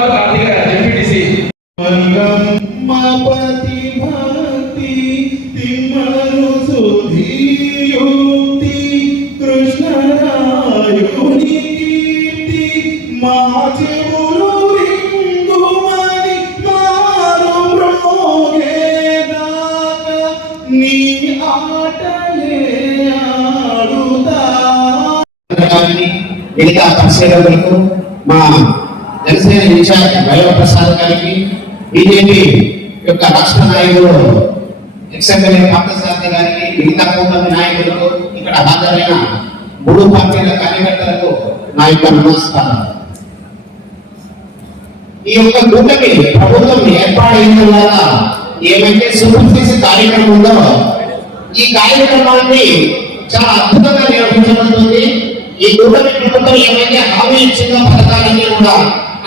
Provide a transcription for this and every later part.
అమర్ కార్తిక్ గారు జెడ్పీటీసీ మిగతా పరిశీలకులకు మా జనసేన ఇన్ఛార్జ్ వైవ ప్రసాద్ గారికి బీజేపీ యొక్క రాష్ట్ర నాయకులు ఎక్స్ఎమ్మెల్యే పార్థసారథి గారికి మిగతా కూటమి నాయకులకు ఇక్కడ హాజరైన మూడు పార్టీల కార్యకర్తలకు నా యొక్క నమస్కారం. ఈ యొక్క కూటమి ప్రభుత్వం ఏర్పాటైన తర్వాత ఏమైతే సూపర్ సిక్స్ కార్యక్రమం ఉందో ఈ కార్యక్రమాన్ని చాలా అద్భుతంగా నిర్వహించబడుతుంది. ఈ కూటమి ప్రభుత్వం ఏమైతే హామీ ఇచ్చిందో పథకాలన్నీ కూడా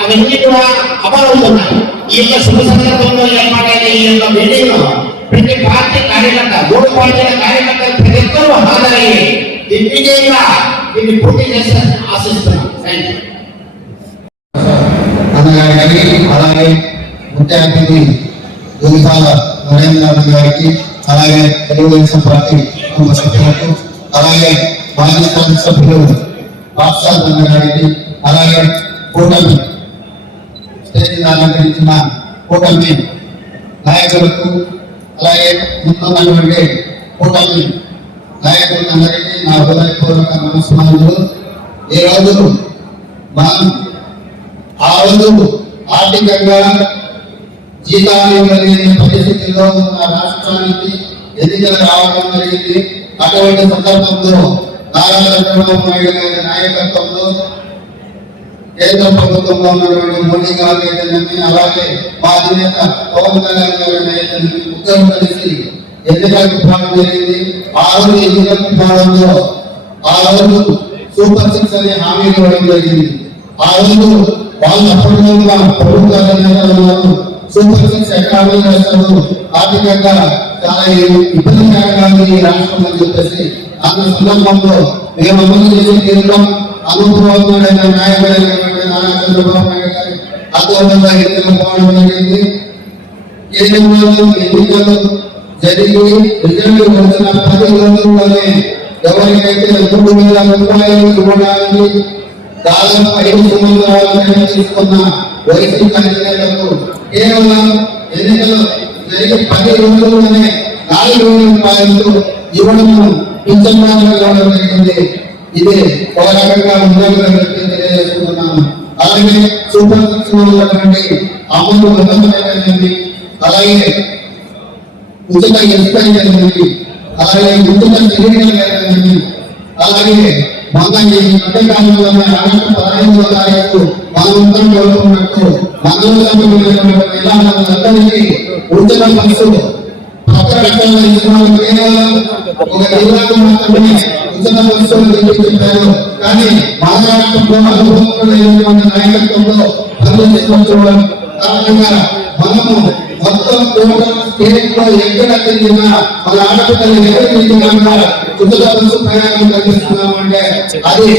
అవన్నీ కూడా అమలవుతున్నాయి ఈ యొక్క శుభ సందర్భంలో ఏర్పాటైన ఈ యొక్క మీటింగ్లో ప్రతి పార్టీ కార్యకర్త మూడు పార్టీల కార్యకర్తలు ప్రతి ఒక్కరూ హాజరయ్యి దిగ్విజయంగా దీన్ని పూర్తి చేస్తారని ఆశిస్తున్నాం. అన్నగారికి అలాగే ముఖ్య అతిథి దునిపాల నరేంద్ర అన్న గారికి అలాగే తెలుగుదేశం పార్టీ కుటుంబ సభ్యులకు అలాగే సభ్యులు బాప్సాద్ గారికి అలాగే కూటమి స్టేజ్ అలంకరించిన కూటమి నాయకులకు అలాగే ముందున్నటువంటి కూటమి నాయకులందరికీ నా హృదయపూర్వక నమస్కారాలు. ఈరోజు మనం ఆ రోజు ఆర్థికంగా జీతాలు కలిగిన పరిస్థితుల్లో ఉన్న రాష్ట్రానికి ఎన్నికలు రావడం జరిగింది. అటువంటి సందర్భంలో నారా చంద్రబాబు నాయుడు గారి నాయకత్వంలో కేంద్ర ప్రభుత్వంలో ఉన్నటువంటి మోడీ గారి అయితేనేమి అలాగే మా అధినేత పవన్ కళ్యాణ్ గారి అయితేనేమి ముగ్గురు కలిసి ఎన్నికల విభాగం జరిగింది. ఆ రోజు ఎన్నికల విభాగంలో ఆ రోజు సూపర్ సిక్స్ అనే హామీ ఇవ్వడం జరిగింది. ఆ రోజు వాళ్ళు అప్పట్లో ఉన్న ప్రభుత్వ అధినేతలు ఉన్నారు సూపర్ సిక్స్ ఎకానమీ చేస్తారు ఆర్థికంగా చాలా ఇబ్బందికరంగా ఉంది ఈ రాష్ట్రం అని చెప్పేసి అంత సందర్భంలో మేము అమలు చేసే తీరులో అనుభవమైన నాయకుడైనటువంటి నారా చంద్రబాబు నాయుడు గారి ఆధ్వర్యంలో ఎన్నికలు పోవడం జరిగింది. కేంద్రంలో ఎన్నికలు జరిగి రిజల్ట్ వచ్చిన పది రోజుల్లోనే ఎవరికైతే మూడు వేల రూపాయలు ఇవ్వడానికి దాదాపు ఐదు తీసుకున్న వైసీపీ అధికారులకు కేవలం ఎన్నికలు జరిగి పది రోజుల్లోనే నాలుగు వేల రూపాయలు ఇవ్వడం జరిగింది. ఇది చెప్పి తెలియజేసుకుంటున్నాను. అలాగే సూపర్ సిక్స్ ఉన్నటువంటి అమలు అలాగే ఉచిత ఎస్ఐ అనేది అలాగే ఉచిత అనేది అలాగే మన ఈ మధ్యకాలంలో ఆగస్టు పదహైదవ తారీఖు కోరుకున్నట్టు ఇలాంటి ఉచిత కొత్త రకాల కేవలం ఒక జిల్లాకు మాత్రమే ఉచిత బస్సులు తెప్పించారు కానీ మహారాష్ట్రలో అనుభవం లేనటువంటి నాయకత్వంలో పనిచేసుకోవడం కారణంగా మనము మొత్తం టోటల్ స్టేట్లో ఎక్కడ తిరిగినా మన ఆడపిల్లలు ఎక్కడ తిరిగినా కూడా ఉచిత బస్సు ప్రయాణం అది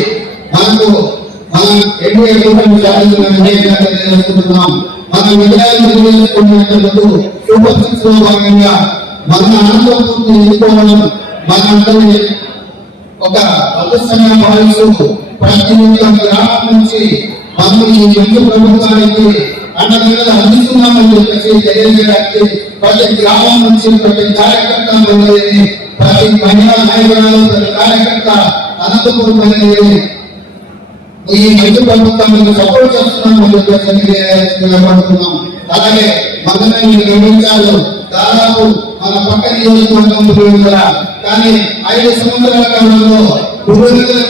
మనకు మనం సాధించిన విజయంగా మన విజయాలు సూపర్ సిక్స్లో భాగంగా మన ఆనందపూర్తి ఎన్నుకోవడం మనందరినీ ఒక అదృష్టంగా భావిస్తూ ప్రతి ఒక్క గ్రామం నుంచి మనం ఈ మంచి ప్రభుత్వానికి అండగా అందిస్తున్నామని చెప్పేసి తెలియజేయడానికి ప్రతి గ్రామం నుంచి ప్రతి కార్యకర్త మొదలైన ప్రతి మహిళా నాయకురాలు ప్రతి కార్యకర్త అనంతపురం అనేది ఈ మంచి ప్రభుత్వానికి సపోర్ట్ చేస్తున్నామని చెప్పేసి తెలియజేస్తున్నాం అలాగే మనమే మీరు దాదాపు మన పక్క నియోజకవర్గం పురుగు కానీ ఐదు సంవత్సరాల కాలంలో పురోగతుల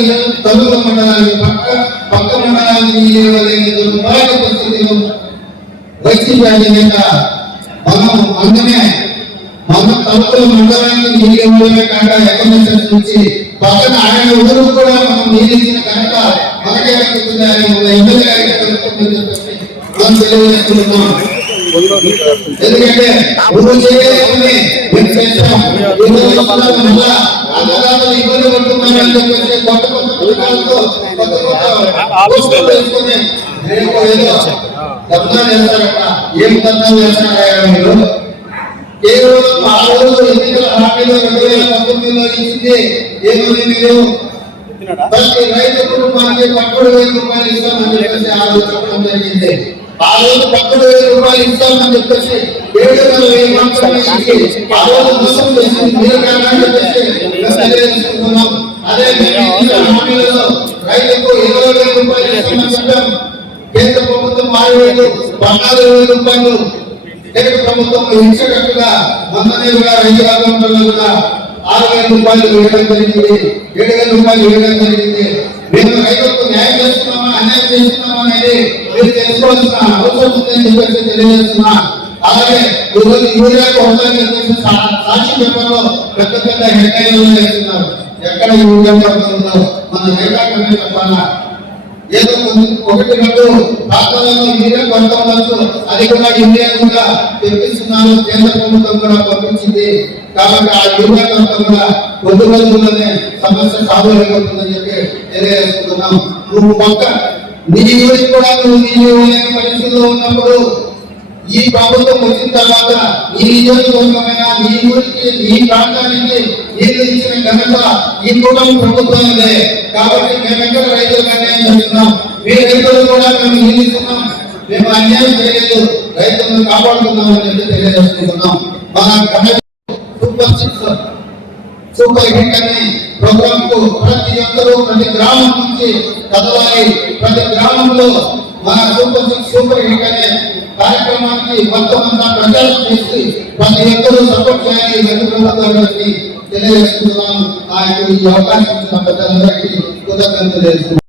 తలుపు మండలానికి పక్క పక్క మండలానికి ఇవ్వలేని పరిస్థితిలో వైసీపీ అధినేత మనం అందుకే మన తదుపరి మండలానికి నీళ్ళు ఇవ్వడమే కాక ఎకమెన్సెస్ నుంచి పక్కన ఆయన ఊరు కూడా మనం నీళ్ళు కనుక మనకే దక్కుతుంది ఆయన ఎమ్మెల్యే గారికి దక్కుతుందని చెప్పేసి మనం తెలియజేస్తున్నాం. ఎందుకంటే ఇబ్బంది పడుతున్నారని చెప్పేసి కొత్త కొత్త వేసుకొని రేపు ఏదో ధర్నా చేస్తారట ఏం ధర్నా చేస్తారా మీరు? కేవలం ఆ రోజు ఎన్నికల హామీలో రెండు వేల పంతొమ్మిదిలో ఇచ్చింది ఏమని మీరు ప్రతి రైతు కుటుంబానికి పక్కడు వేల రూపాయలు ఇస్తామని చెప్పేసి ఆ రోజు చెప్పడం జరిగింది. ఆ రోజు పక్కడు వేల రూపాయలు ఇస్తామని చెప్పేసి ఏడు వేల వెయ్యి మాత్రమే ఆ రోజు మోసం చేసింది మీరు కాదని చెప్పేసి తెలియజేసుకుంటున్నాం అదే హామీలలో రైతుకు ఇరవై వేల రూపాయలు ఇస్తామని చెప్పాం కేంద్ర ప్రభుత్వం ఆరు వేలు పద్నాలుగు వేల రూపాయలు. కేంద్ర ప్రభుత్వం ఇచ్చేటట్టుగా మొన్ననే కూడా రైతు కూడా ఆరు వేల రూపాయలు వేయడం జరిగింది. ఏడు వేల రూపాయలు వేయడం జరిగింది. మేము రైతులకు న్యాయం చేస్తున్నామా అన్యాయం చేస్తున్నామా అనేది మీరు తెలుసుకోవాల్సిన అవసరం ఉందని చెప్పేసి తెలియజేస్తున్నా. అలాగే ఈరోజు యూరియాకు కొరతని చెప్పేసి సాక్షి పేపర్లో పెద్ద పెద్ద హెడ్లైన్లు వేస్తున్నారు. ఎక్కడ యూరియా పడుతుందో ఉందో మన రైతాంగమే చెప్పాలా? ఏదో ఒకటి రెండు రాష్ట్రాలలో యూరియా కొరత ఉండొచ్చు అది కూడా ఇండియా కూడా తెప్పిస్తున్నారు కేంద్ర ప్రభుత్వం కూడా పంపించింది. కాబట్టి ఆ యూరియా కొరత కూడా కొద్ది రోజుల్లోనే సమస్య సాల్వ్ అయిపోతుందని చెప్పి తెలియజేసుకుంటున్నాం. నువ్వు పక్క నీ గురించి కూడా నువ్వు నీళ్ళు లేని పరిస్థితుల్లో ఉన్నప్పుడు ఈ ప్రభుత్వం వచ్చిన తర్వాత ఈ నియోజకవర్గమైన నీ గురించి ఈ ప్రాంతానికి నీళ్ళు ఇచ్చిన ఘనత ఈ కూటమి ప్రభుత్వానిదే. కాబట్టి మేమెక్కడ ఎక్కడ రైతులకు అన్యాయం చేస్తున్నాం? మీ రైతులు కూడా మేము నీళ్ళు ఇస్తున్నాం. మేము అన్యాయం చేయలేదు. రైతులను కాపాడుతున్నాం అని చెప్పి తెలియజేసుకుంటున్నాం. మన సూపర్ సిక్స్ సూపర్ హిట్ అని ప్రోగ్రామ్కు ప్రతి ఒక్కరూ ప్రతి గ్రామం నుంచి కదలాలి. ప్రతి గ్రామంలో మన సూపర్ సిక్స్ సూపర్ హిట్ అనే కార్యక్రమానికి మొత్తం అంతా ప్రచారం చేసి ప్రతి ఒక్కరూ సపోర్ట్ చేయాలి రైతు ప్రభుత్వానికి తెలియజేస్తున్నాను. ఆ యొక్క ఈ అవకాశం ఇచ్చిన ప్రజలందరికీ కృతజ్ఞతలు